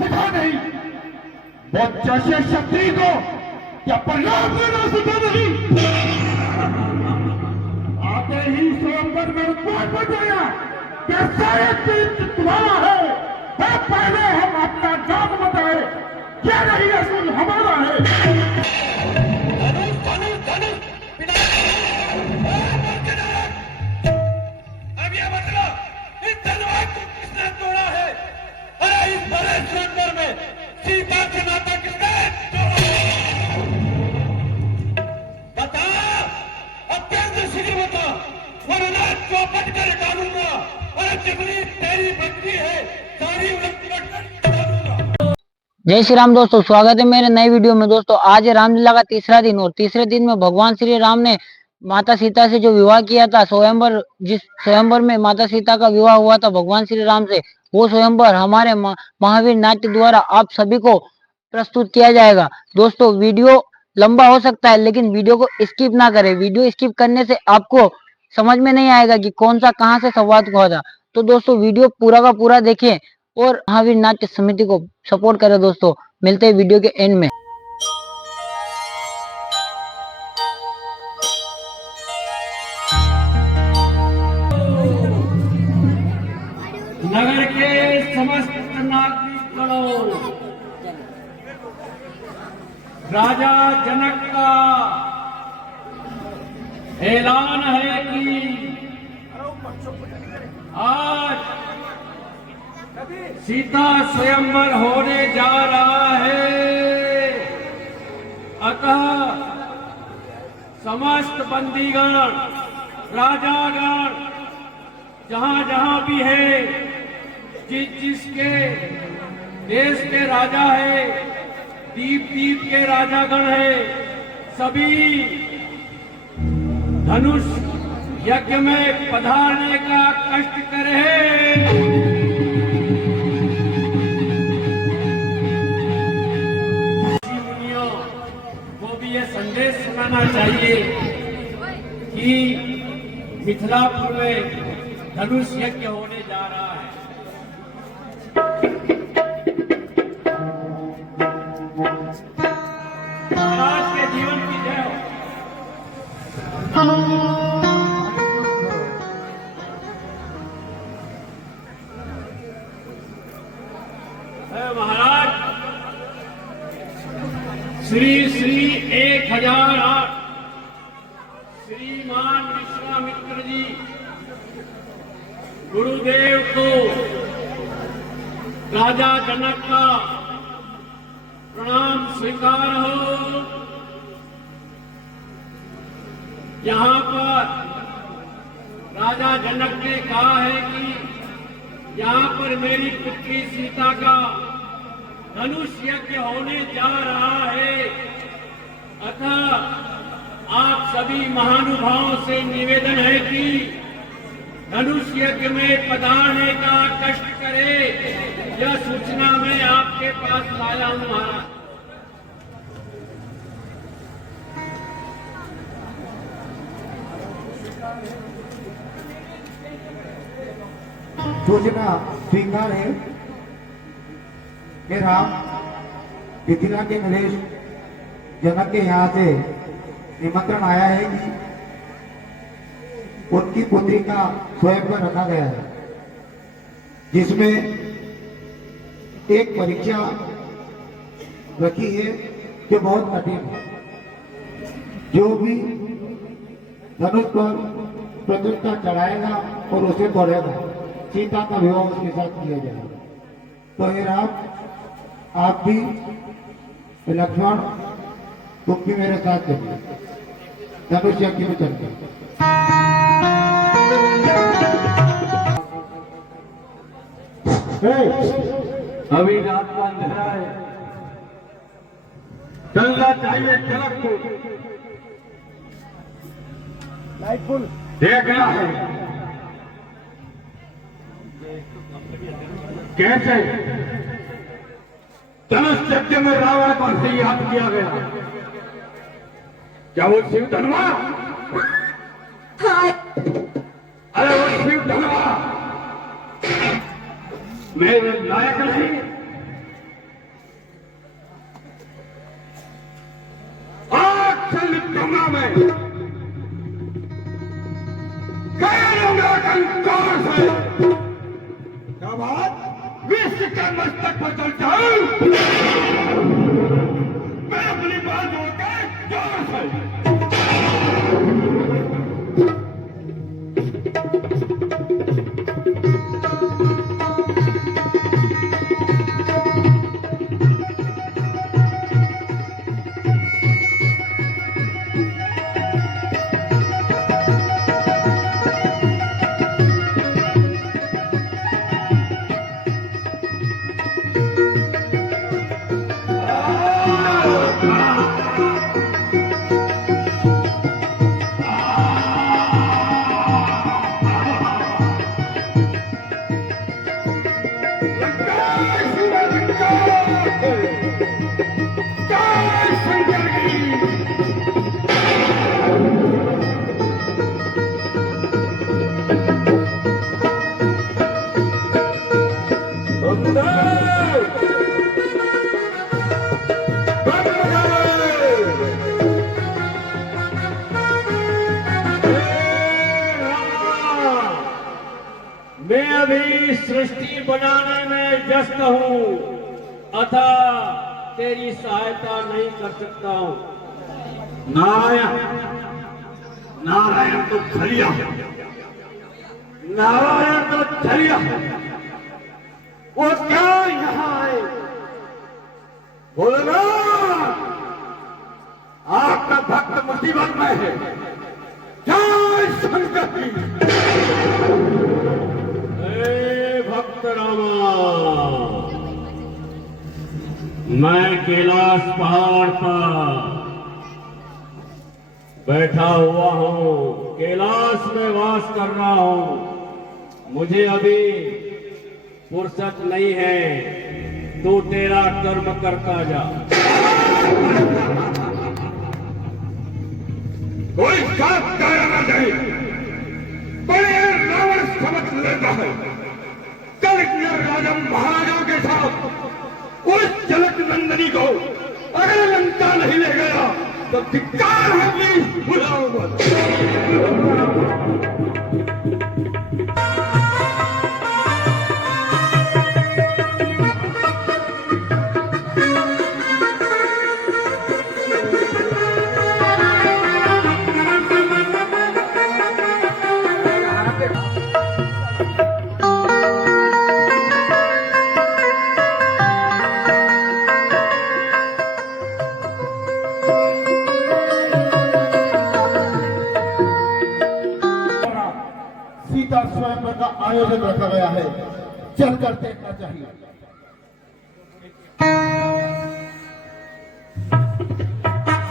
पता नहीं वो जैसे शक्ति को क्या परिणाम देना सीखा नहीं। आते ही स्वयंवर में उत्पाद बचाया क्या शायद तुम्हारा है। पहले हम अपना नाम बताए क्या नहीं असूल हमारा है। अब ये बताओ इस तलवार को किसने तोड़ा है? अरे इस बड़े स्वयंवर में सीता से नाता किसने तोड़ा? बता, अत्यंत शीघ्र बता, वरना चौपट कर डालूंगा। और जितनी तेरी बदली है सारी उलट कर डालूंगा। जय श्री राम दोस्तों, स्वागत है मेरे नए वीडियो में। दोस्तों आज है रामलीला का तीसरा दिन और तीसरे दिन में भगवान श्री राम ने माता सीता से जो विवाह किया था, स्वयंवर, जिस स्वयंवर में माता सीता का विवाह हुआ था भगवान श्री राम से, वो स्वयंवर हमारे महावीर नाट्य द्वारा आप सभी को प्रस्तुत किया जाएगा। दोस्तों वीडियो लंबा हो सकता है लेकिन वीडियो को स्किप ना करें। वीडियो स्किप करने से आपको समझ में नहीं आएगा कि कौन सा कहाँ से संवाद हुआ था। तो दोस्तों वीडियो पूरा का पूरा देखें और महावीर नाट्य समिति को सपोर्ट करें। दोस्तों मिलते हैं वीडियो के एंड में। नगर के समस्त नागरिकगणों, राजा जनक का ऐलान है कि आज सीता स्वयंवर होने जा रहा है। अतः समस्त बंदीगण, राजागण जहां जहां भी है, जिसके देश के राजा है, दीप दीप के राजागण है, सभी धनुष यज्ञ में पधारने का कष्ट करें। को भी ये संदेश सुनाना चाहिए कि मिथिलापुर में धनुष यज्ञ होने जा रहा है। महाराज के जीवन की जय हो। महाराज श्री श्री 1008 श्रीमान विश्वामित्र जी गुरुदेव को राजा जनक का प्रणाम स्वीकार हो। यहाँ पर राजा जनक ने कहा है कि यहाँ पर मेरी पुत्री सीता का धनुष यज्ञ होने जा रहा है। अतः आप सभी महानुभावों से निवेदन है कि धनुष यज्ञ में पधारने का कष्ट करे। यह सूचना मैं आपके पास लाया हूं महाराज। सूचना स्वीकार है कि राम मिथिला के नरेश जनक के यहाँ से निमंत्रण आया है कि उनकी पुत्री का स्वयंवर रखा गया है, जिसमें एक परीक्षा रखी है जो बहुत कठिन है। जो भी धनुष पर प्रतिष्ठा चढ़ाएगा और उसे बढ़ेगा, सीता का विवाह उसके साथ किया जाएगा। तो हे राम, आप भी लक्ष्मण, तुम भी मेरे साथ चलिए, धनुष यज्ञ में चलिए। अभी रात का अंधेरा है, चलना चाहिए जनक को। लाइट फुल देखना है कैसे धनुष यज्ञ में रावण को से याद किया गया। क्या वो शिव धनवा? अरे वो शिव धनवा मेरे लायक नहीं, के मस्तक पर चल जाऊं, मैं अपनी बात जोड़ के जोर से मैं अभी सृष्टि बनाने में व्यस्त हूँ, अतः तेरी सहायता नहीं कर सकता हूँ। नारायण, नारायण तो छलिया, नारायण तो छलिया, वो क्या यहाँ आए? बोलो, आपका भक्त मुसीबत में है। जय शंकर की। हे भक्त रामा, मैं कैलाश पहाड़ पर बैठा हुआ हूँ, कैलाश में वास कर रहा हूँ। मुझे अभी फुर्सत नहीं है, तू तेरा कर्म करता जा। कोई साथ कराना चाहिए। बड़े रावण समझ लेता है। कल राजा महाराजाओं के साथ उस जनक नंदनी को अगर लंका नहीं ले गया तो धिक्कार होगी। बुलाओ मत। सीता स्वयंवर का आयोजन रखा गया है, चलकर देखना चाहिए।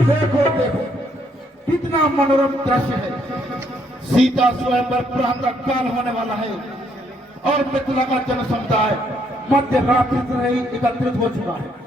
देखो देखो कितना मनोरम दृश्य है। सीता स्वयंवर प्रातः काल होने वाला है और मिथिला का जन समुदाय मध्य रात्रि से ही एकत्रित हो चुका है।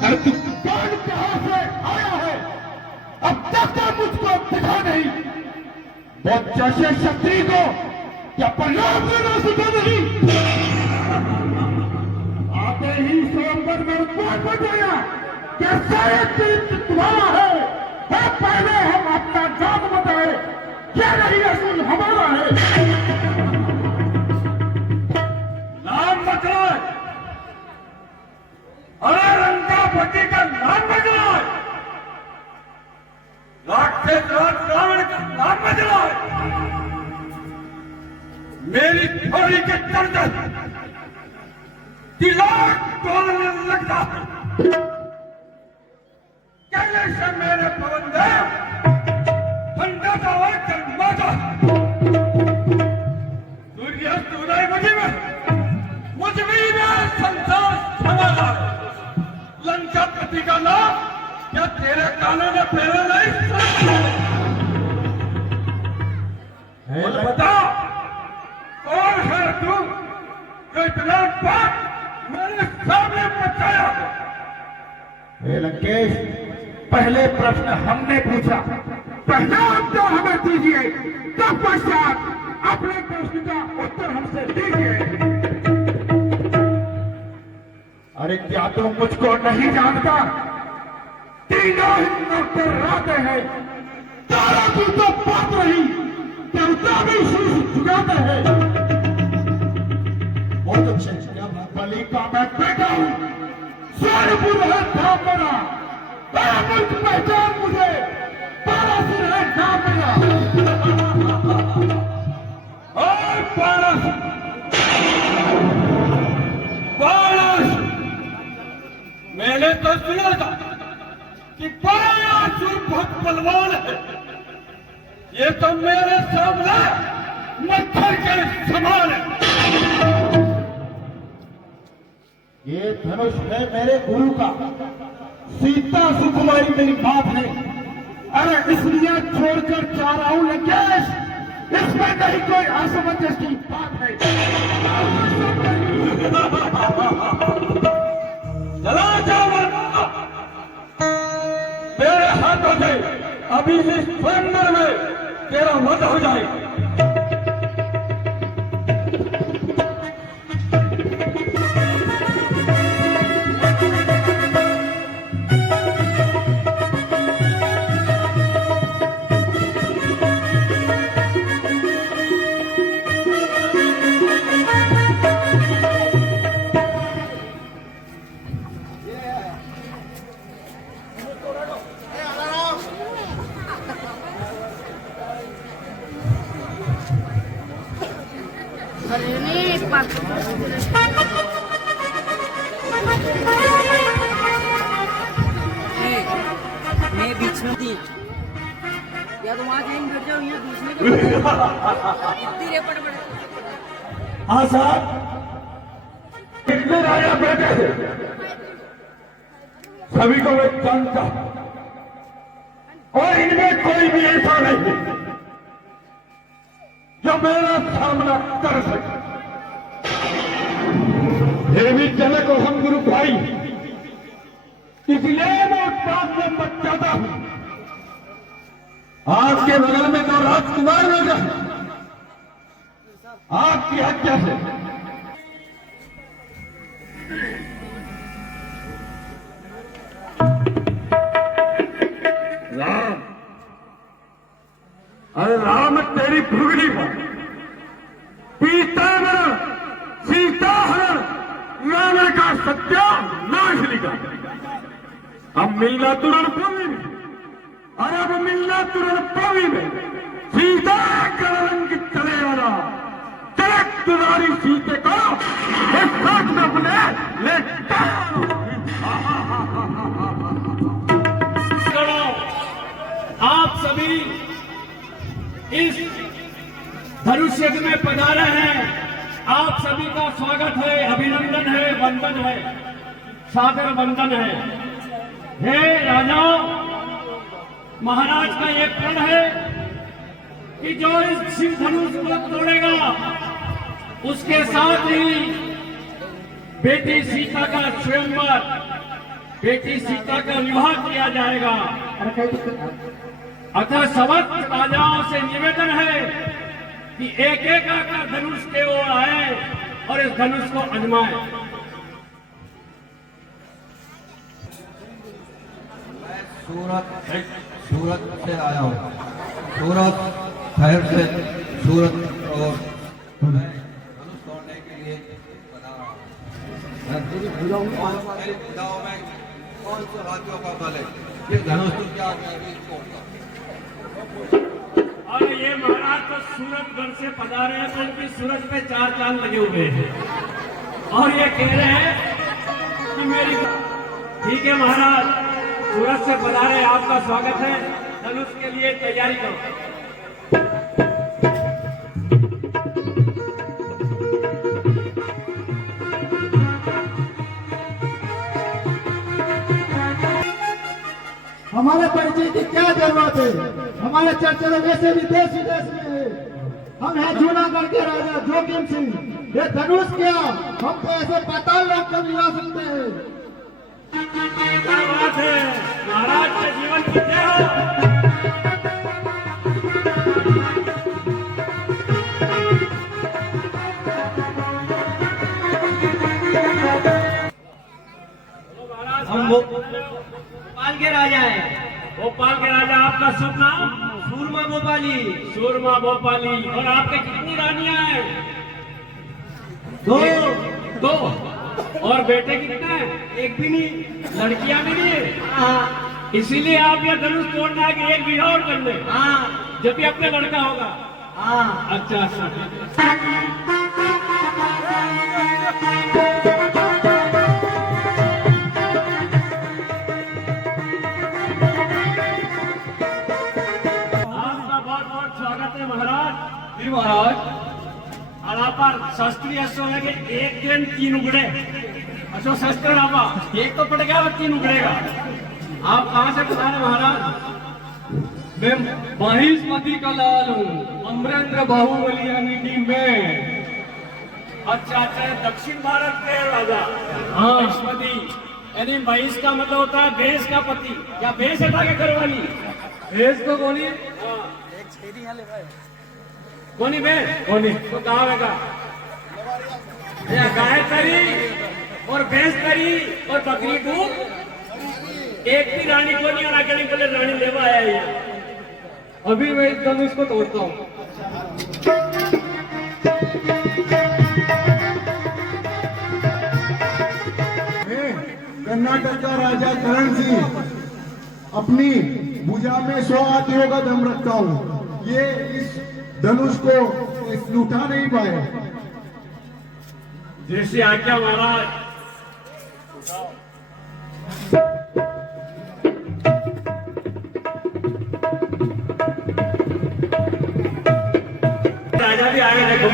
अरे तू कौन कहां से आया है? अब तक तो मुझको दिखा नहीं। वो जैसे क्षत्रिय को क्या प्रणाम देना सीखा नहीं? आते ही स्वयंवर में उद्वान बजाया क्या शायद चरित्र तुम्हारा है? पहले हम अपना नाम बताए, क्या नहीं असूल हमारा है? नाम बताए। अरे लंकापति का नाम बदला है। राक्षस रावण का नाम बदला है। मेरी छोरी के चलते दिलाग तोड़ने लगता है। कहने से मेरे पवन देव ठंडा का जन्माता सूर्यास्त उदय मुझ में संसार संभाला। लंका पति का नाम क्या तेरे कानों में पहले नहीं? बोल बता, कौन है तू जो इतना बात मेरे सामने बचाया? लंकेश, पहले प्रश्न हमने पूछा, पहला उत्तर हमें दीजिए, तब पश्चात अपने प्रश्न का उत्तर हमसे दीजिए। अरे क्या तू मुझको नहीं जानता? तीनों ही नौकर रहते हैं, तारा की तो बात रही, देवता भी शीश झुकाते हैं। बहुत अच्छे, क्या बात? बलि का मैं बेटा हूं, स्वर्गपुर है धाम मेरा, बड़ा मुल्क पहचान मुझे, बारह सिर है नाम मेरा। और पारस, पारस, मैंने तो सुना था कि पारस बहुत बलवान है। ये तो मेरे सामने मच्छर के समान है। ये धनुष है मेरे गुरु का, सीता सुकुमारी मेरी बात है। अरे इसलिए छोड़कर जा रहा हूं लंकेश, इसमें नहीं कोई असमंजस की बात है। चला जाओ मेरे हाथों से, अभी इस स्वयंवर में तेरा वध हो जाए। मैं बीच में थी, या तो वहां कहीं बैठ जाओ, ये दूसरे इतनी रेपट पड़े। हाँ साहब, कितने राजा बेटे थे, सभी को मैं जानता, और इनमें कोई भी ऐसा नहीं जो मेरा सामना कर सके। देवी जनक और हम गुरु भाई, इसलिए मैं उत्पाद में मच जाता हूं। आपके बगल में तो राजकुमार लोग हैं, आपकी हत्या से राम, अरे राम तेरी भुगली पर पीताम्बर सीता हरण रावण का सत्या नाश लिखा। अब मिलना तुरंत भूमि में, और अब मिलना तुरंत भूमि में सीता का रंग चले वाला तलक तुम्हारी सीते को इस साथ में अपने लेता। आप सभी इस धनुष यज्ञ में पधारे हैं, आप सभी का स्वागत है, अभिनंदन है, वंदन है, सादर वंदन है। हे राजाओं, महाराज का ये प्रण है कि जो इस शिव धनुष को तोड़ेगा उसके साथ ही बेटी सीता का स्वयंवर, बेटी सीता का विवाह किया जाएगा। अतः समस्त राजाओं से निवेदन है कि एक एक आकर धनुष के ओर आए और इस धनुष को आजमाए। सूरत से आया हूँ, सूरत शहर से, सूरत, और मैं धनुष तोड़ने के लिए बना रहा हूँ। बुझाओ में कौन से हाथियों का बल है, ये धनुष तो क्या और ये महाराज तो सूरतगढ़ से पधारे हैं, तो उनकी सूरत पे 4 चांद लगे हुए हैं और ये कह रहे हैं कि मेरी। ठीक है महाराज, सूरत से पधारे, आपका स्वागत है। धनुष के लिए तैयारी करो। हमारे परिचय की क्या जरूरत है? हमारे चर्चा वैसे भी देश विदेश में है। हम हैं जूनागढ़ के राजा जोखिम सिंह। ये धनुष क्या, हम तो ऐसे पाताल लोक को भी ला सकते हैं। क्या बात है, महाराज के जीवन की जय हो। हम भोपाल के राजा हैं। भोपाल के राजा, आपका शुभ नाम? सूरमा भोपाली। सूरमा भोपाली। और आपके कितनी रानियां हैं? दो। दो। और बेटे कितने हैं? एक भी नहीं। लड़कियां भी नहीं? हाँ इसीलिए आप ये धनुष तोड़ना है कि एक भी और कर ले, हाँ जब भी अपने लड़का होगा। हाँ। अच्छा अच्छा। आपका बहुत बहुत स्वागत है महाराज। जी महाराज। अलापा शास्त्रीय अश्व है कि एक दिन 3 उगड़े अश्व शस्त्र लापा, एक तो पड़ गया वो 3 उगड़ेगा। आप कहाँ से पधारे महाराज? मैं महिष्मती का लाल हूँ, अमरेंद्र बाहुबली यानी कि मैं। अच्छा अच्छा, दक्षिण भारत के राजा। हाँ। महिष्मती यानी महिष का मतलब होता है भैंस का पति, या भैंस हटा के घर वाली। भेज तो बोली। कोनी भैंस कोनी तो कहा होगा या गाय तरी और भैंस तरी और बकरी दूध। एक भी रानी को नहीं, और अकेले बोले रानी लेवा आया ये। अभी मैं इस धनुष को तोड़ता हूँ। मैं कर्नाटक का राजा करण सिंह अपनी भुजा में 100 हाथियों का दम रखता हूँ। ये इस धनुष को लुटा नहीं पाए। जैसी आज्ञा महाराज। राजा भी आए, देखो।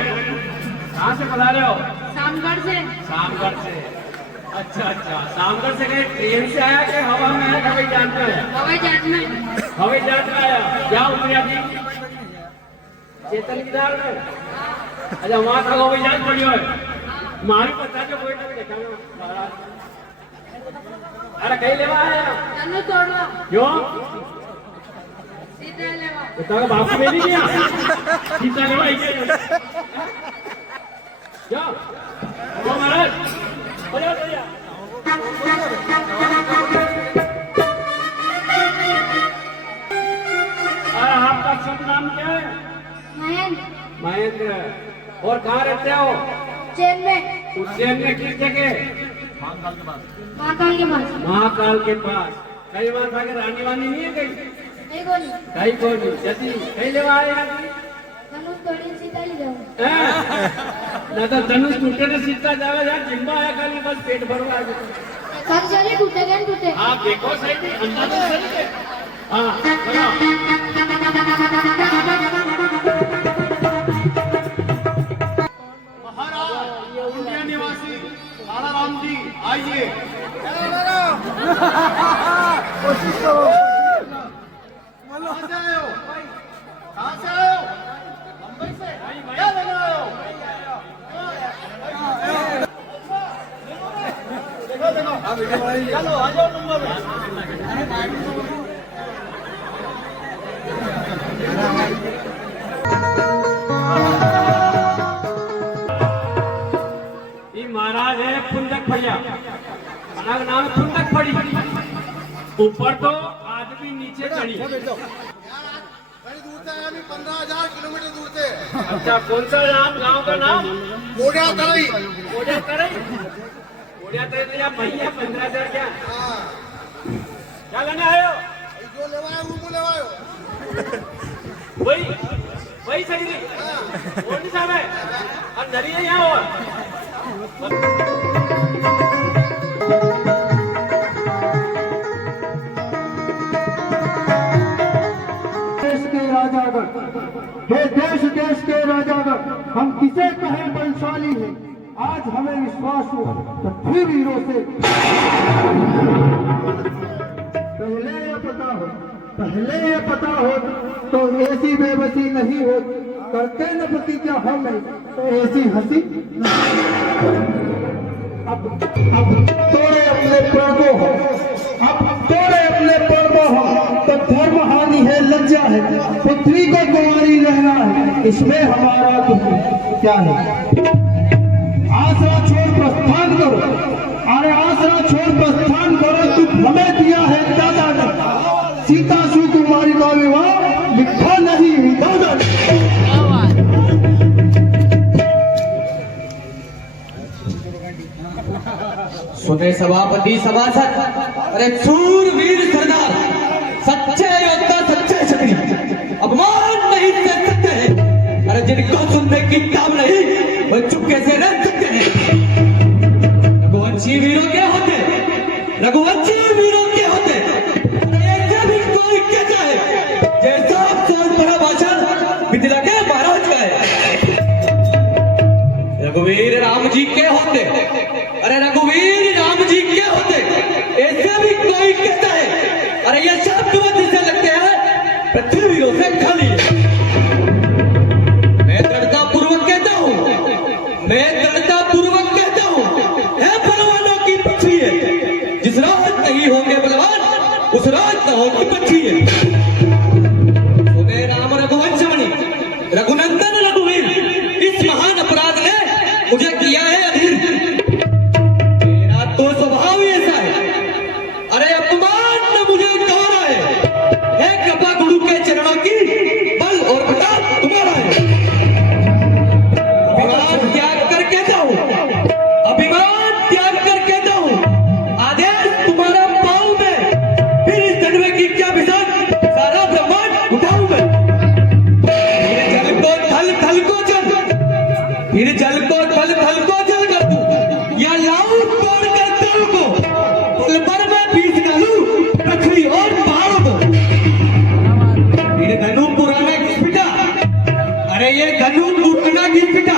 कहाँ से पधारे हो? सामगढ़ से। सामगढ़ से। अच्छा अच्छा, सामगढ़ से कहीं ट्रेन से आया कि हवा में आया, हवाई जहाज में आया? हवाई जहाज में। हवाई जहाज में आया। क्या उतरिया थी? चेतन की दार में। अच्छा, वहां तक हवाई जहाज पड़ी हो। मारी पता जो कोई नहीं देखा मैं महाराज। अरे कहीं लेवा आया? धनुष तोड़वा। क्यों? सीता लेवा। इतना का बाप मेरी किया सीता लेवा ही क्या? क्या वो महाराज बोलो भैया। और आपका शुभ नाम क्या है? महेंद्र। महेंद्र। और कहाँ रहते हो? चेन में। उज्जैन में किस जगह? महाकाल के पास। महाकाल के पास। कई बार आगे रानी वानी नहीं है कहीं? नहीं बोली। कहीं को नहीं यदि कहीं लेवा आएगा धनुष तोड़ी सीता ले जाओ। ना तो धनुष टूटे तो सीता जावे, यार जिम्बा आया खाली बस पेट भरवा। सब चले टूटे गए टूटे। आप देखो सही नहीं, अंदाज तो सही है। हाँ चलो। महाराज इंडिया निवासी काला राम जी आइए। कोशिश करो। कहाँ से आए हो? कहाँ से आए हो? मुंबई से। क्या लेने आए हो? देखो देखो, चलो आ जाओ मुंबई में। ये महाराज है फुंदक भैया, अलग नाम फुंदक पड़ी। ऊपर तो आदमी नीचे चढ़ी। बड़ी दूर से आया, अभी 15,000 किलोमीटर दूर से। अच्छा, कौन सा नाम, गांव का नाम? मोड़िया तलई। ओडिया तरई। ओडिया तरई तो या भैया 15,000 क्या? हाँ, क्या लेने आए हो? जो लेवायो वो लेवायो। वही वही सही थी। और नहीं साहब है अंदर ही है यहाँ। और देश के राजागण, हे देश देश के राजागण, हम किसे कहें बलशाली है? आज हमें विश्वास हो तो फिर हीरो से पहले ये पता हो पहले ये पता हो तो ऐसी बेबसी नहीं हो, करते न प्रतिज्ञा हो गई तो ऐसी हंसी अब तोड़े अपने पर्दों हो, अब तोड़े अपने पर्दों हो तो धर्म हानि है, लज्जा है, पृथ्वी को कुंवारी रहना है, इसमें हमारा दुख क्या है। आसरा छोड़ प्रस्थान करो, अरे आसरा छोड़ प्रस्थान करो, दुख हमें दिया है दादा ने, सीता सुकुमारी का विवाह लिखा नहीं दादा ने। सुने सभापति सभासद, अरे शूरवीर सरदार, सच्चे योद्धा, सच्चे क्षत्रिय अपमान नहीं कर सकते हैं। अरे जिनको सुनने की ताब नहीं वो चुपके से रह सकते हैं। रघुवंशी वीरों के होते, रघुवंशी वीरों के होते, ऐसे भी कोई कहता है जैसा सोच बड़ा भाषण मिथिला के महाराज का है। रघुवीर राम जी के होते, अरे रघुवीर राम जी के होते, ऐसे भी कोई कहता है अरे ये शब्द जिसे लगते हैं पृथ्वी वीरों से खाली है। मैं दृढ़ता पूर्वक कहता हूं, मैं दृढ़ता पूर्वक कहता हूं, है बलवानों की पृथ्वी है, जिस रात नहीं होंगे बलवान उस रात न होगी पृथ्वी है। सुने राम रघुवंशमणि, रघुनंदन रघुवीर, इस महान अपराध ने मुझे किया है अधीर। मेरा तो स्वभाव ही ऐसा है, अरे अपमान ने मुझे गंवारा है कृपा गुरु के चरणों की, बल और प्रताप तुम्हारा है। अभिमान त्याग कर कहता हूं, अभिमान त्याग कर कहता हूं, आदेश तुम्हारा पाऊं मैं, फिर इस जन्म की क्या बिसात सारा ब्रह्मांड उठाऊं मैं। फिर जल को थल थल को जल, फिर जल को थल थल को जल कर दूं, या लाऊं तोड़ कर तल को, पल भर में बीच डालूं पृथ्वी और पहाड़ों को। फिर धनु पुराना किस पिटा, अरे ये धनु पुराना किस पिटा,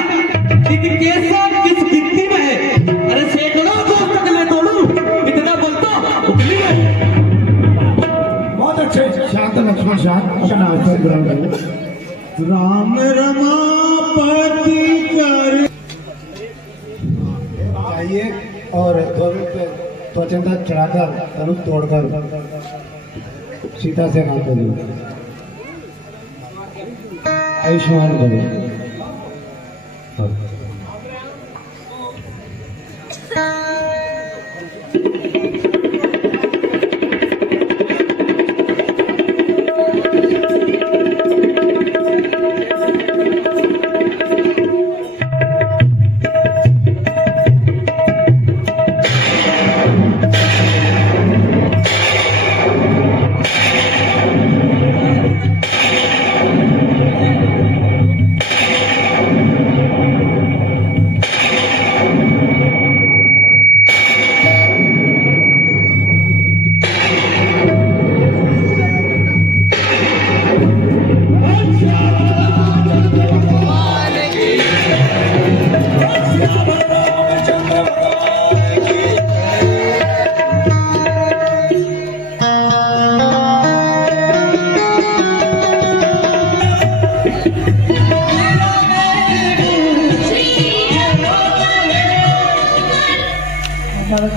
इनके साथ किस गिनती में है, अरे सैकड़ों को तकले तोड़ूं, इतना बोलता उतनी में। बहुत अच्छे, शांत लक्ष्मण शांत, राम रमापति कर आइए और धनुष पे स्वच्छंदा चढ़ाकर धनुष तोड़कर सीता से नाम करिए। आयुष्मान भव।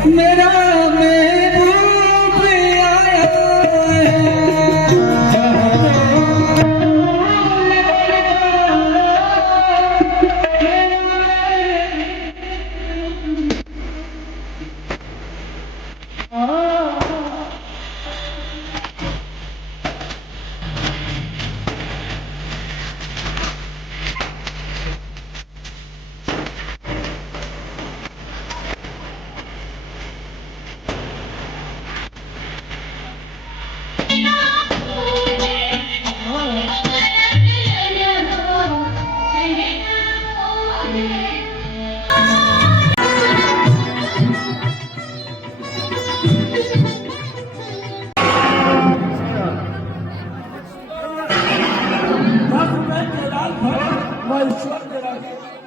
मेरा महबूब आया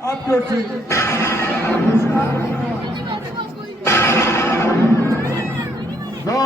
आपके दो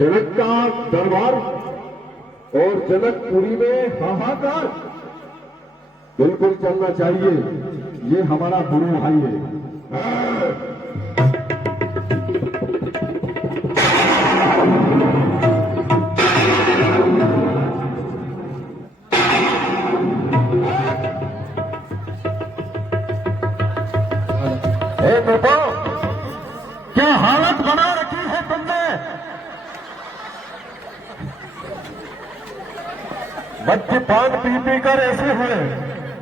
जनक का दरबार और जनकपुरी में हाहाकार बिल्कुल चलना चाहिए। ये हमारा गुरु भाई है। बेटा, क्या हालत बना रखी है तुमने? बच्चे पान पी कर ऐसे हैं।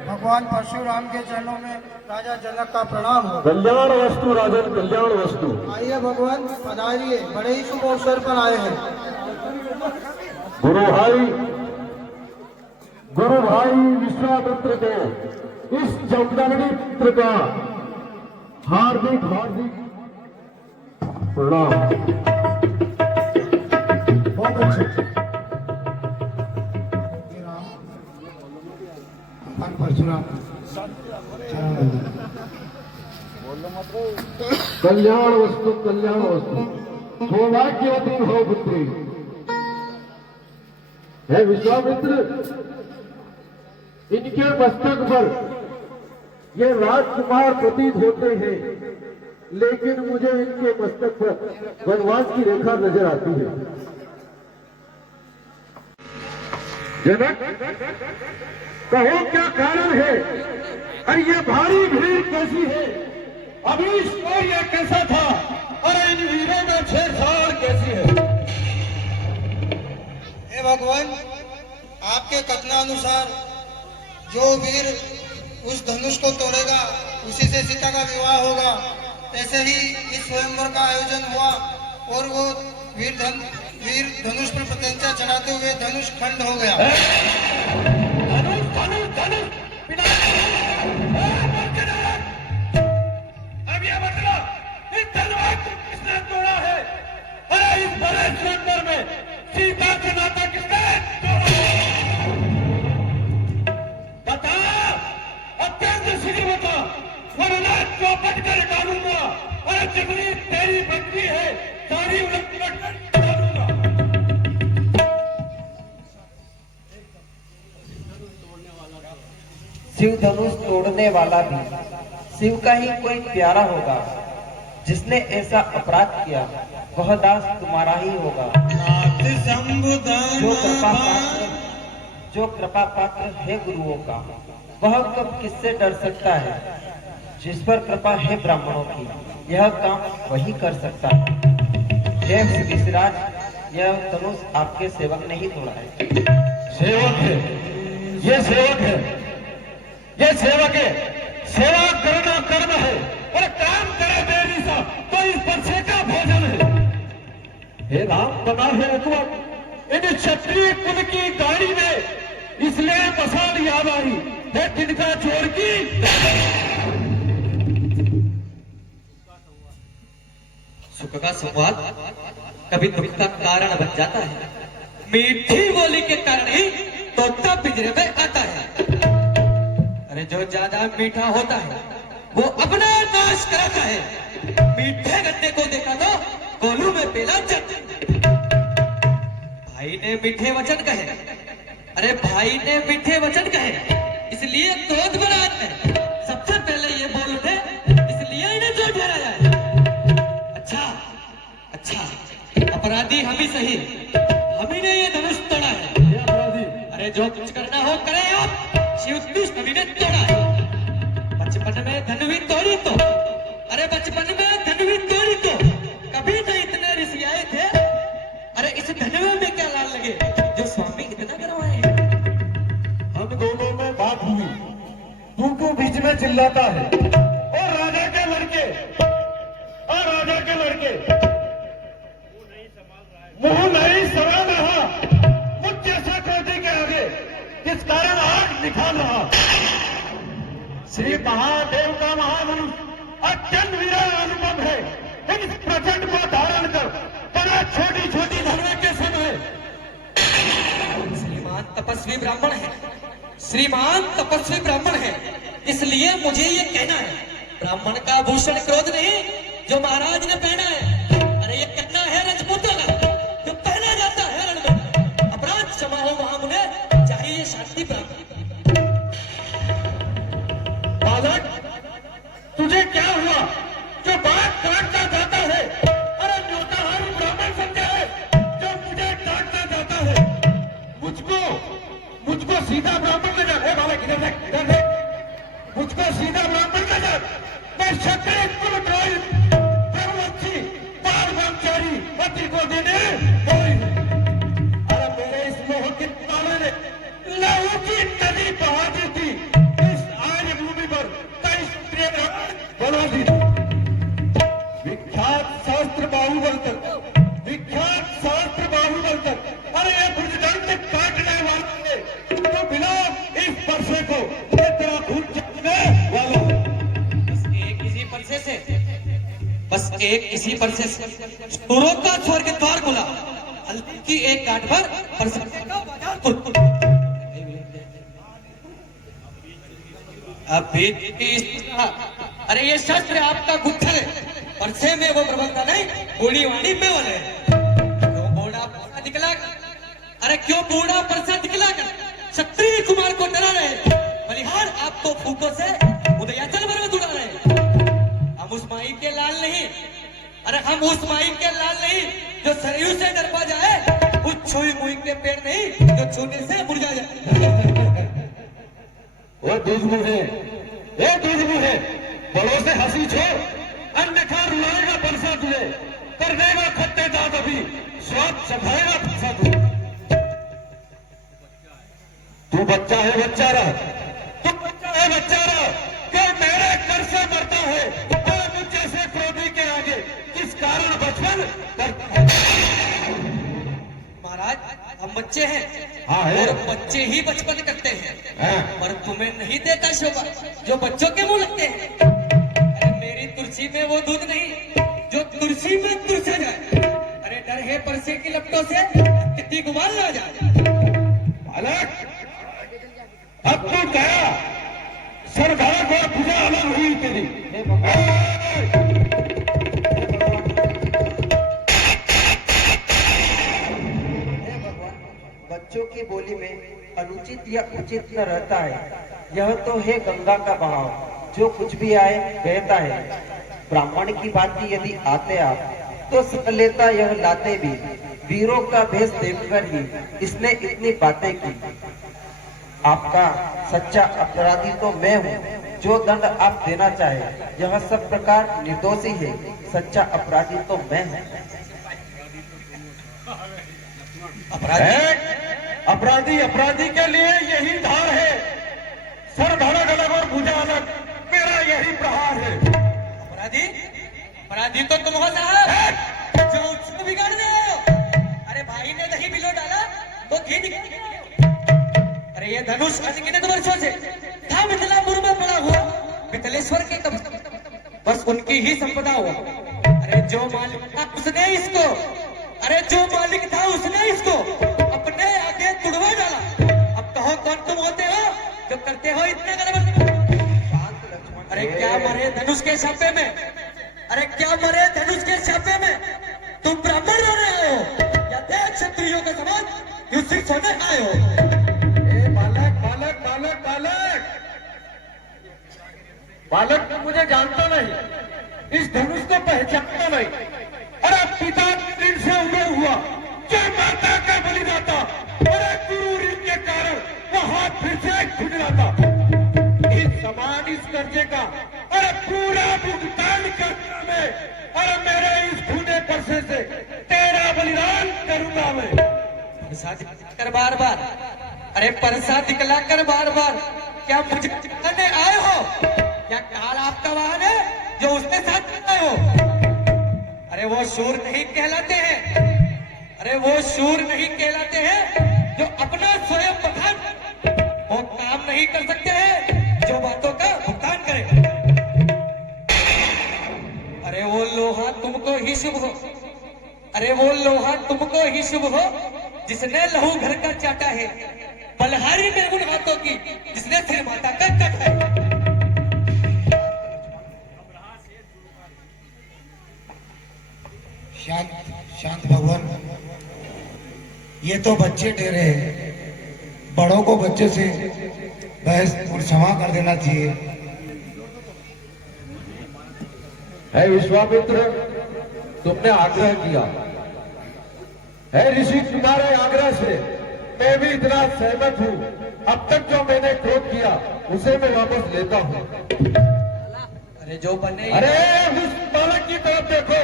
भगवान परशुराम के चरणों में राजा जनक का प्रणाम हो। कल्याण वस्तु राजन, कल्याण वस्तु। आइए भगवान, पधारिए, बड़े ही शुभ अवसर पर आए हैं। गुरु भाई विश्वामित्र को इस जमदग्नि पुत्र का हार्दिक प्रणाम। बहुत अच्छे। भगवान परशुराम कल्याण वस्तु, कल्याण वस्तु। सौभाग्यवती हो पुत्री। है विश्वामित्र, इनके मस्तक पर ये राजकुमार प्रतीत होते हैं, लेकिन मुझे इनके मस्तक पर वनवास की रेखा नजर आती है। जनक, कहो क्या कारण है? अरे ये भारी भीड़ कैसी है? अभी ये कैसा था? अरे इन वीरों में छेड़छाड़ कैसी है? हे भगवान, आपके कथनानुसार जो वीर उस धनुष को तोड़ेगा उसी से सीता का विवाह होगा। ऐसे ही इस स्वयंवर का आयोजन हुआ और वो वीर धनुष पर प्रत्यंचा चढ़ाते हुए धनुष खंड हो गया। अब ये बतला, इस तलवार को किसने तोड़ा है? अरे इस बड़े स्वयंवर में सीता से नाता किसने तोड़ा? बता, अत्यंत शीघ्र बता, वरना चौपट कर डालूंगा। अरे जितनी तेरी बच्ची है सारी उलट कर डालूंगा। शिव धनुष तोड़ने वाला भी शिव का ही कोई प्यारा होगा। जिसने ऐसा अपराध किया वह दास तुम्हारा ही होगा। जो कृपा पात्र है गुरुओं का, वह कब किससे डर सकता है? जिस पर कृपा है ब्राह्मणों की, यह काम वही कर सकता है। हे विश्राज, यह धनुष आपके सेवक ने ही तोड़ा है। सेवक है, ये सेवक है, ये सेवक है। सेवा करना कर्म है और काम करे देरी सा तो इस बच्चे का भोजन है। हे राम, बना है अकबर इन क्षत्रिय कुल की गाड़ी में, इसलिए मसाल याद आई है तिनका चोर की। सुख का संवाद कभी दुख का कारण बन जाता है। मीठी बोली के कारण ही तोता पिंजरे में आता है। अरे जो ज्यादा मीठा होता है वो अपना नाश कराता है। मीठे गन्ने को देखा तो गोलू में पेला जब। भाई ने मीठे वचन कहे, अरे भाई ने मीठे वचन कहे, इसलिए क्रोध में रात में सबसे पहले ये बोल उठे, इसलिए इन्हें जो ठहराया है। अच्छा, अपराधी हम ही सही, हम ही ने ये धनुष तोड़ा है। अरे जो कुछ करना हो करे आप, शिव नबी ने तोड़ा है। बचपन में धनुवी तोड़ी तो, अरे बचपन में धनुवी तोड़ी तो कभी तो इतने ऋषि आए थे। अरे इस धनुवे में क्या लाल लगे जो स्वामी इतना करवाए। हम दोनों में बात हुई, तू बीच में चिल्लाता है। और राजा के लड़के, और राजा के लड़के मुंह नहीं संभाल रहा। मुझ जैसा कहते के आगे किस कारण आग निकाल रहा। श्री महादेव का महामनुष्य अत्यंत विरल अनुपम है। इस प्रचंड को धारण कर बड़ा छोटी छोटी धर्म के समय श्रीमान तपस्वी ब्राह्मण है, श्रीमान तपस्वी ब्राह्मण है, इसलिए मुझे ये कहना है, ब्राह्मण का भूषण क्रोध नहीं जो महाराज ने पहना है। अरे ये कहना है रजपूतों का जो उसको सीधा ब्राह्मण नजर, मैं क्षत्रिय कुल द्रोही ब्रह्मवंशी बाल ब्रह्मचारी पति को देने कोई नहीं। अरे मेरे इस मोह के ताले ने लहू की नदी बहा दी थी इस आर्य भूमि पर, कई स्त्रियों बना दी थी। विख्यात शास्त्र बाहुबल तक, विख्यात शास्त्र बाहुबल तक, अरे ये भुजदंड काटने वाले तो बिना इस परसे को ये तेरा खून चखने वाला है। बस एक इसी परसे से, बस एक इसी परसे से सुरों का स्वर्ग द्वार खुला, हल्दी की एक गांठ पर परसे का बाजार खुला। अब अरे ये शस्त्र आपका गुत्थल है, परसे में वो प्रबंधन नहीं, बूढ़ी वाणी में वाले क्यों बूढ़ा परसा दिखला कर, अरे क्यों बूढ़ा परसा दिखला कर क्षत्रिय कुमार को डरा रहे, बलिहार आपको फूकों से उदयाचल भर में उड़ा रहे। हम उस माई के लाल नहीं, अरे हम उस माई के लाल नहीं जो सरयू से डर पा जाए, उस छुई मुई के पेड़ नहीं जो छूने से मुरझा जाए। वो दुश्मन है, ये दुश्मन है, बड़ों से हंसी छोड़, अन्यथा रुलाएगा परसा तुझे, कर देगा खट्टे दांत अभी, स्वाद चखाएगा परसा तुझे। तू बच्चा है बच्चा रह, तू बच्चा है बच्चा रह, क्या मेरे कर से मरता है, क्या मुझ जैसे क्रोधी के आगे किस कारण बचपन करता है। महाराज हम बच्चे हैं, हाँ है। और बच्चे ही बचपन करते हैं, हाँ। पर तुम्हें नहीं देता शोभा जो बच्चों के मुंह लगते हैं। अरे मेरी तुलसी में वो दूध नहीं जो तुलसी में तुरसे जाए, अरे डर है परसे की लपटों से कितनी गुमान ना जाए। बालक अब तू गया, सरदार को पूजा अलग हुई तेरी। बच्चों की बोली में अनुचित या उचित न रहता है, यह तो है गंगा का बहाव, जो कुछ भी आए बहता है। ब्राह्मण की भांति यदि आते आप तो सह लेता यह लाते भी, वीरों का भेष देखकर ही इसने इतनी बातें की। आपका सच्चा अपराधी तो मैं हूँ, जो दंड आप देना चाहे यह सब प्रकार निर्दोषी है, सच्चा अपराधी तो मैं हूँ। अपराधी अपराधी के लिए यही धार है, सर धड़क अलग और भुजा अलग, मेरा यही प्रहार है। अपराधी अपराधी तो तुम हो साहब जो उसको बिगाड़ दे रहे हो। अरे भाई ने दही बिलो डाला तो घी निकल गया। अरे ये धनुष अनगिनत वर्षों से था मिथिलापुर में पड़ा हुआ, मिथिलेश्वर के कब्जे, बस उनकी ही संपदा हुआ। अरे जो मालिक था उसने इसको, अरे जो मालिक था उसने इसको अपने आगे तुड़वा डाला। अब कहो कौन तुम होते हो जो करते हो इतने गड़बड़। अरे क्या मरे धनुष के छापे में, अरे क्या मरे धनुष के छापे में, तुम ब्राह्मण हो रहे हो या देश क्षत्रियों के समान युद्ध सोने आए हो। बालक बालक बालक बालक बालक तो मुझे जानता नहीं, इस धनुष को पहचानता नहीं। अरे पिता दिन से उदय हुआ, जो माता का बलिदाता, अरे गुरु ऋण के कारण वो हाथ फिर से खुजलाता। इस समान इस कर्जे का अरे पूरा भुगतान करना मैं, अरे मेरे इस खूने परसे से तेरा बलिदान करूंगा मैं। परसा दिखलाकर बार बार, अरे परसा दिखलाकर बार बार क्या मुझे दिखाने आए हो, क्या काल आपका वाहन है जो उसके साथ आए हो। अरे वो शूर नहीं कहलाते हैं, अरे वो शूर नहीं कहलाते हैं जो अपना स्वयं बखान, वो काम नहीं कर सकते हैं जो बातों का भुगतान करे। अरे वो लोहा तुमको ही शुभ हो, अरे वो लोहा तुमको ही शुभ हो जिसने लहू घर का चाटा है, बलहारी में उन हाथों की जिसने सिर माता का कटा है। शांत शांत भगवान, ये तो बच्चे ठहरे हैं, बड़ों को बच्चे से बहस और क्षमा कर देना चाहिए। है विश्वामित्र, तुमने आग्रह किया है, ऋषि तुम्हारे आग्रह से मैं भी इतना सहमत हूँ। अब तक जो मैंने क्रोध किया उसे मैं वापस लेता हूँ। अरे जो बने अरे उस बालक की तरफ देखो,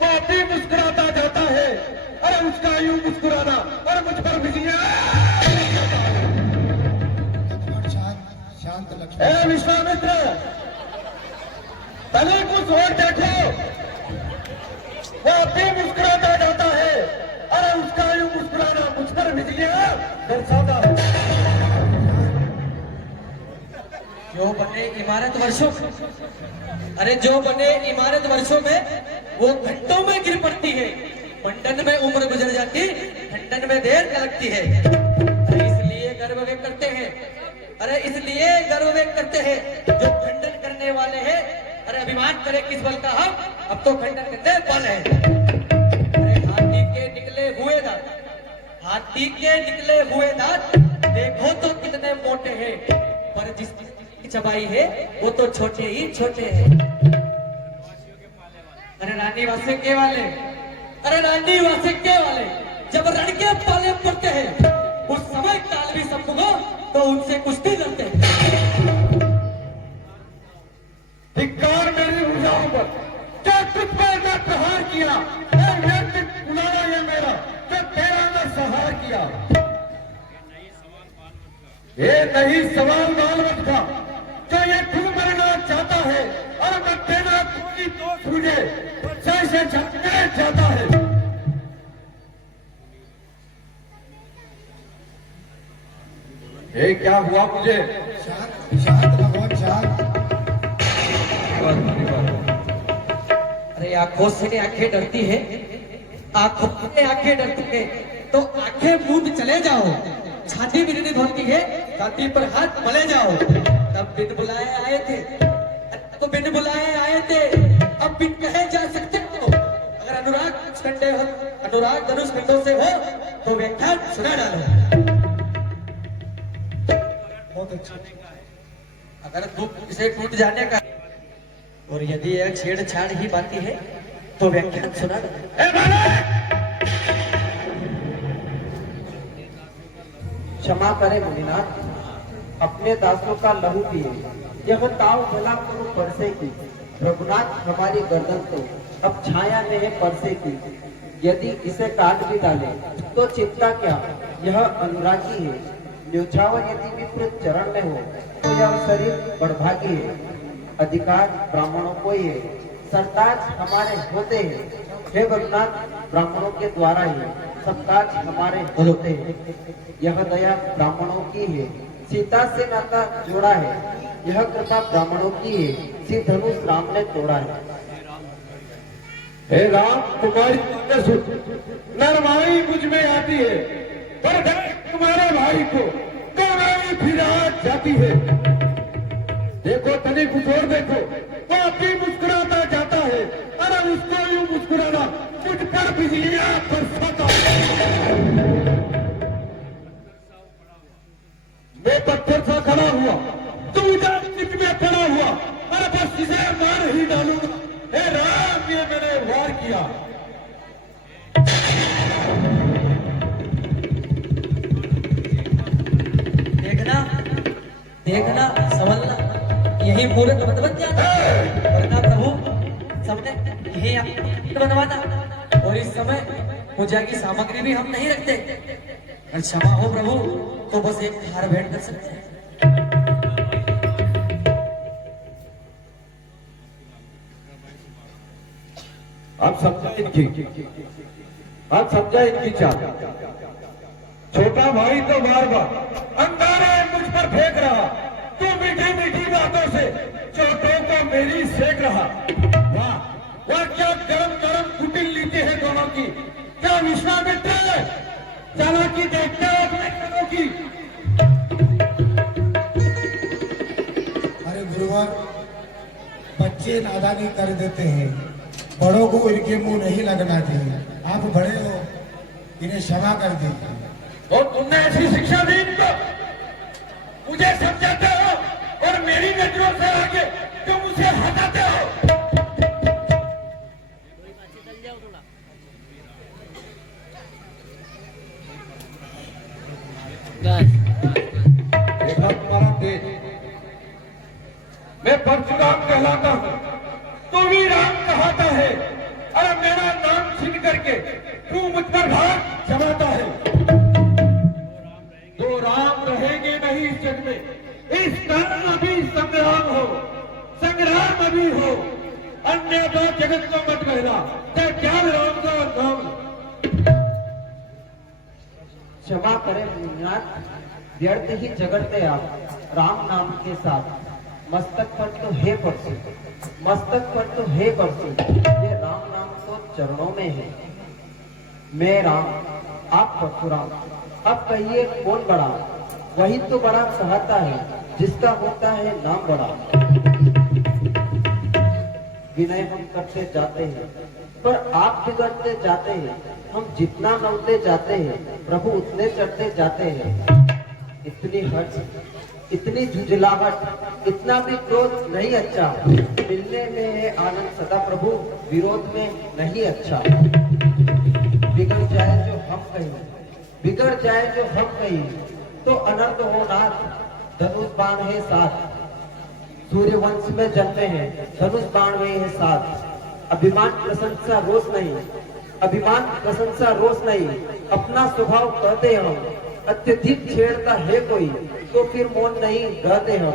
वो अभी मुस्कुराता जाता है। अरे उसका यूं मुस्कुराना और मुझ पर बिजलियां। शांत लक्ष्मण। ए विश्वामित्र, पहले कुछ और देखो, वो अभी मुस्कुराता जाता है। अरे उसका यूं मुस्कुराना मुझ पर बिजलियां बरसाता है। जो बने इमारत वर्षों, अरे जो बने इमारत वर्षों में वो घंटों में गिर पड़ती है। मंडन में उम्र गुजर जाती, खंडन में देर लगती है। अरे इसलिए गर्व व्यक्त करते हैं, अरे इसलिए गर्व व्यक्त करते हैं जो खंडन करने वाले हैं। अरे अभिमान करे किस बल का हम, अब तो खंडन करने वाले हैं। अरे हाथी के निकले हुए दांत, हाथी के निकले हुए दांत देखो तो कितने मोटे हैं, पर जिसकी चबाई है वो तो छोटे ही छोटे हैं। अरे रानी वासुकी वाले, अरे रानी वासुकी वाले जब रण के पाले पड़ते हैं, उस समय काल भी संभुगो तो उनसे कुश्ती लड़ते हैं। धिक्कार मेरी भुजाओं पर, क्या तुझ पर मैं प्रहार किया? ये बुलाना ये मेरा, जो तेरा मैं सहार किया। ये नहीं सवाल बाल मत का, जो ये खुद मरना चाहता है और मैं तेरा कोई दोस्त मुझे सही से झटके जाता है। ये क्या हुआ मुझे? शांत शांत भगवान शांत। अरे आंखों से आंखें डरती है, आंखों से आंखें डरती है तो आंखें मूंद चले जाओ। छाती भी नहीं धोती है, छाती पर हाथ मले जाओ। तब बिन बुलाए आए थे, तो बिन बुलाए आए थे, अब बिन कहे जा सकते हो। अगर अनुराग खंडे हो, अनुराग धनुष खंडों से हो तो व्याख्यान सुना डालो। बहुत अच्छा। अगर दुख से टूट जाने का और यदि यह छेड़छाड़ ही बाती है तो व्याख्यान सुना डालो। क्षमा करे मुनिनाथ, अपने दासों का लहू पिए, यह ताव भला करो परसे की। रघुनाथ हमारी गर्दन तो अब छाया में है परसे की। यदि इसे काट भी डाले तो चिंता क्या, यह अनुरागी है। न्योछावर यदि विपरीत चरण में हो तो यह शरीर बड़भागी है। अधिकार ब्राह्मणों को ही है, सरताज हमारे होते हैं। हे रघुनाथ, ब्राह्मणों के द्वारा ही सब काज हमारे होते हैं। यह दया ब्राह्मणों की है, सीता से नाता जोड़ा है। यह कृपा ब्राह्मणों की है, श्री धनुष राम ने तोड़ा है। हे राम, तुम्हारी नरमाई मुझ में आती है, पर तुम्हारे भाई को गौराई फिर आज जाती है। देखो तनी कुछ और देखो, वो अभी मुस्कुराता जाता है। अरे उसको यूं मुस्कुराना मुझ पर बिजलियां बरसाता है। मैं पत्थर सा खड़ा हुआ, तू इधर चित में पड़ा हुआ। अरे बस इसे मार ही डालूंगा। हे राम, ये मैंने वार किया। देखना देखना संभलना, यही मूर्त मत बन जाता, वरना प्रभु सबने यही आपको बनवाना। और इस समय पूजा की सामग्री भी हम नहीं रखते। अगर क्षमा हो प्रभु तो बस एक हार भेंट कर सकते हैं। आप समझा इनकी चाल। छोटा भाई तो बार बार अंगारे मुझ पर फेंक रहा, तू मीठी मीठी बातों से चोटों को मेरी सेक रहा। वाह वाह, क्या गरम गरम कुटिल लीजिए है दोनों की। क्या विश्वामित्र चालाकी देखते हो अपने कानों की। अरे गुरुवर, बच्चे नादानी कर देते हैं, बड़ों को इनके मुंह नहीं लगना चाहिए। आप बड़े हो, इन्हें क्षमा कर दीजिए। और तुमने ऐसी शिक्षा दी इनको, मुझे समझाते हो और मेरी नजरों से आगे तुम उसे हटाते हो। देखा तुम्हारा तेज, मैं परशुराम कहलाता हूँ, तू भी राम कहता है। अरे मेरा नाम छीन करके तू मुझ पर भाग जमाता है। तो राम रहेंगे नहीं इस जग में, इस कारण अभी संग्राम हो, संग्राम अभी हो। अन्य तो जगत को मत कहना, चाहे क्या राम का नाम। क्षमा करें मुनिनाथ, व्यर्थ ही झगड़ते आप राम नाम के साथ। मस्तक पर तो है परशु, मस्तक पर तो है परशु, ये राम नाम तो चरणों में है। मैं राम, आप परशुराम, अब कहिए कौन बड़ा? वही तो बड़ा कहता है जिसका होता है नाम बड़ा। विनय हम करते जाते हैं पर आप बिगड़ते जाते हैं। हम जितना नौते जाते हैं प्रभु उतने चढ़ते जाते हैं। इतनी हट, इतनी झुंझलाहट, इतना भी क्रोध नहीं अच्छा। मिलने में है आनंद सदा प्रभु, विरोध में नहीं अच्छा। बिगड़ जाए जो हम कहीं, बिगड़ जाए जो हम कहीं, तो अनर्थ हो नाथ, धनुष बाण है साथ। सूर्य वंश में जन्मे हैं, धनुष बाण में है साथ। अभिमान प्रशंसा रोष नहीं, अभिमान प्रशंसा रोष नहीं, अपना स्वभाव कहते हम। अत्यधिक छेड़ता है कोई तो फिर मौन नहीं रहते हम।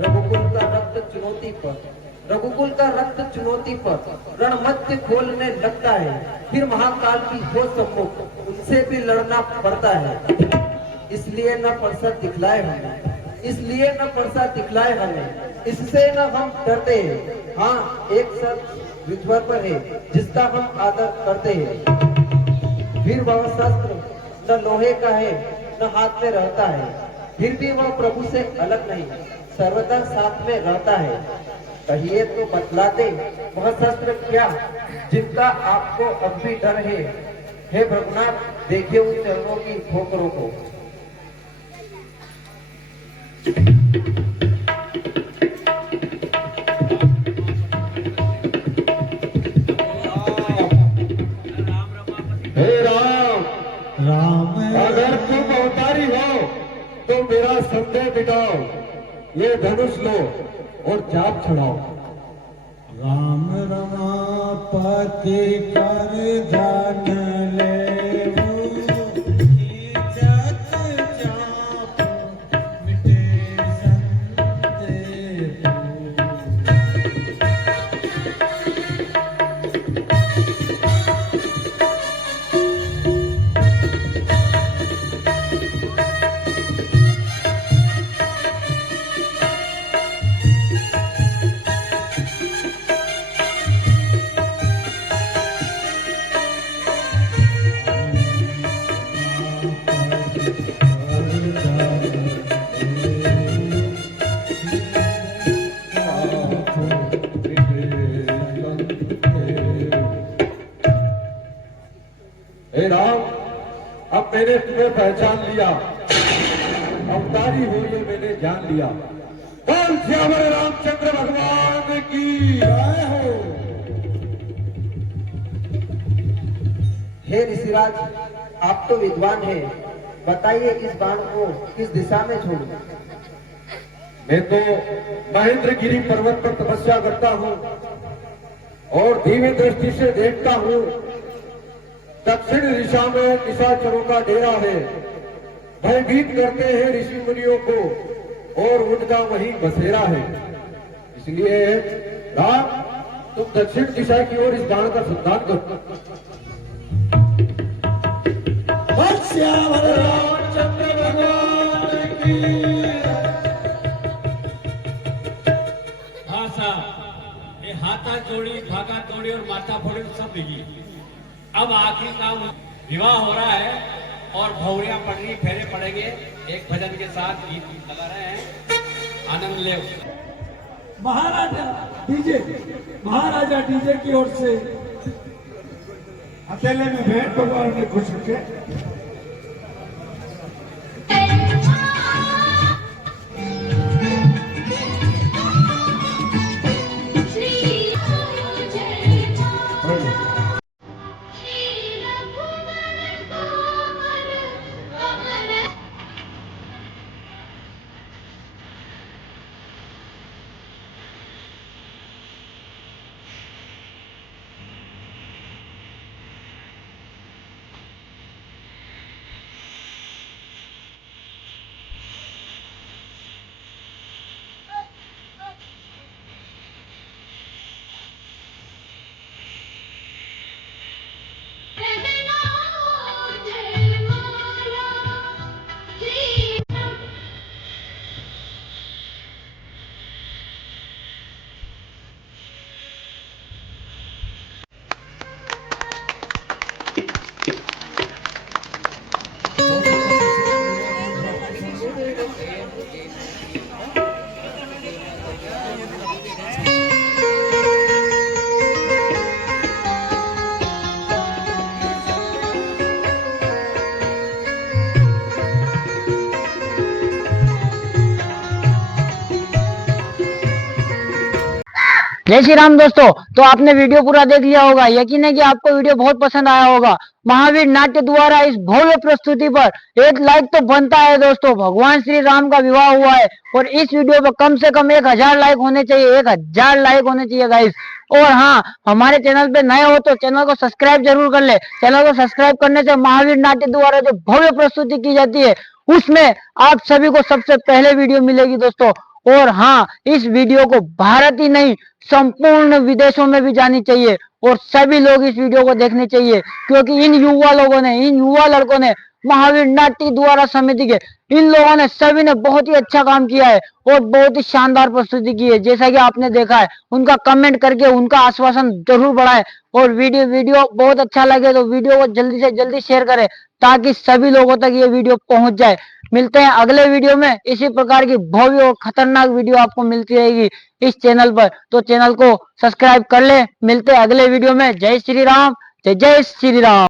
रघुकुल का रक्त चुनौती पर, रघुकुल का रक्त चुनौती पर रणमध्य खोलने लगता है। फिर महाकाल की हो सम्मुख, उनसे भी लड़ना पड़ता है। इसलिए न परसा दिखलाए हमें, इसलिए न परसा दिखलाए हमें, इससे न हम डरते हैं। हाँ, एक शर्त विध्वर पर है जिसका हम आदर करते हैं। फिर वह शस्त्र न लोहे का है न हाथ में रहता है, फिर भी वह प्रभु से अलग नहीं, सर्वदा साथ में रहता है। कहिए तो बतला दे वह शस्त्र क्या जिनका आपको अब भी डर है। हे भगवान, देखिए उन चरणों की ठोकरों को। हे राम, राम अगर तुम अवतारी हो तो मेरा संदेह मिटाओ। ये धनुष लो और जाप छुड़ाओ। राम रमापति कर धन लेवो, इज्जत चाप मिटे संदेह। हे राम, अब मैंने तुम्हें पहचान लिया, अवतारी हो ये मैंने जान लिया। बोल श्यामल रामचंद्र भगवान की जय हो। हे ऋषिराज, आप तो विद्वान हैं, बताइए इस बाण को किस दिशा में छोड़ूं? मैं तो महेंद्रगिरी पर्वत पर तपस्या करता हूँ और धीमी दृष्टि से देखता हूँ। दक्षिण दिशा में निशाचरों का डेरा है, भयभीत करते हैं ऋषि मुनियों को और उनका वहीं बसेरा है। इसलिए राम, तुम दक्षिण दिशा की ओर इस बाण का संधान करो। रामचंद्र भगवान की। हाँ साहब, ये हाथा जोड़ी, भागा तोड़ी और माथा फोड़ी सब दिखी। अब आखिरी काम विवाह हो रहा है और भौरियां पड़ रही, फेरे पड़ेंगे। एक भजन के साथ गीत लगा रहे हैं, आनंद ले। महाराजा डीजे की ओर से अकेले में भेंट भगवान ने खुश रखे। जय श्री राम दोस्तों। तो आपने वीडियो पूरा देख लिया होगा, यकीन है कि आपको वीडियो बहुत पसंद आया होगा। महावीर नाट्य द्वारा इस भव्य प्रस्तुति पर एक लाइक तो बनता है दोस्तों। भगवान श्री राम का विवाह हुआ है और इस वीडियो पर कम से कम 1000 लाइक होने चाहिए, 1000 लाइक होने चाहिए गाइस। और हाँ, हमारे चैनल पे नए हो तो चैनल को सब्सक्राइब जरूर कर ले। चैनल को सब्सक्राइब करने से महावीर नाट्य द्वारा जो भव्य प्रस्तुति की जाती है उसमें आप सभी को सबसे पहले वीडियो मिलेगी दोस्तों। और हाँ, इस वीडियो को भारत ही नहीं संपूर्ण विदेशों में भी जानी चाहिए और सभी लोग इस वीडियो को देखने चाहिए, क्योंकि इन युवा लोगों ने, इन युवा लड़कों ने, महावीर नाट्य द्वारा समिति के इन लोगों ने सभी ने बहुत ही अच्छा काम किया है और बहुत ही शानदार प्रस्तुति की है। जैसा कि आपने देखा है, उनका कमेंट करके उनका आश्वासन जरूर बढ़ाएं और वीडियो बहुत अच्छा लगे तो वीडियो को जल्दी से जल्दी शेयर करें ताकि सभी लोगों तक ये वीडियो पहुंच जाए। मिलते हैं अगले वीडियो में। इसी प्रकार की भव्य और खतरनाक वीडियो आपको मिलती रहेगी इस चैनल पर, तो चैनल को सब्सक्राइब कर ले। मिलते हैं अगले वीडियो में। जय श्री राम, जय जय श्री राम।